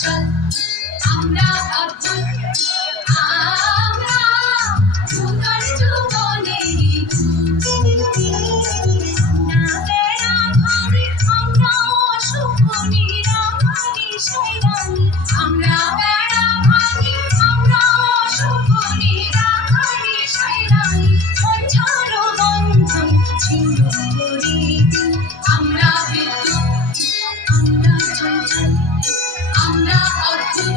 চঞ্চল আমরা অদ্ভুত আমরা নূতন যৌবনেরই দূত। আমরা বেড়া ভাঙি আমরা অশুভ নিরাময় শৈরানি আমরা বেড়া ভাঙি আমরা অশুভ নিরাময় শৈরানি ঝঞ্ঝার বন্ধন ছিন্ন করি আমরা বিদ্যুৎ আমরা চঞ্চল আমরা অদ্ভুত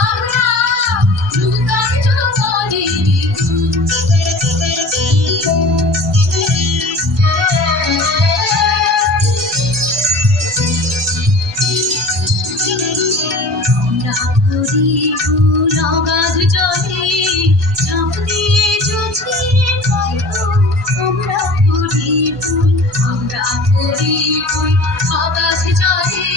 আমরা নূতন যৌবনেরই দূত। আমরা করি ভুল অগাধ জলে ঝাঁপ দিয়ে জুঝিয়ে পাই ফুল আমরা করি ভুল অগাধ জলে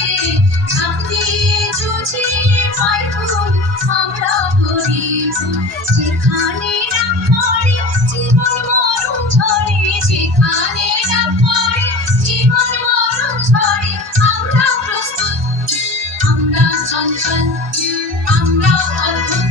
ঝাঁপ দিয়ে জুঝিয়ে পাই ফুল আমরা করি ভুল। যেখানে ডাক পড়ে জীবন মরণ ঝরে যেখানে ডাক পড়ে জীবন মরণ ঝরে আমরা প্রস্তুত আমরা চঞ্চল আমরা অদ্ভুত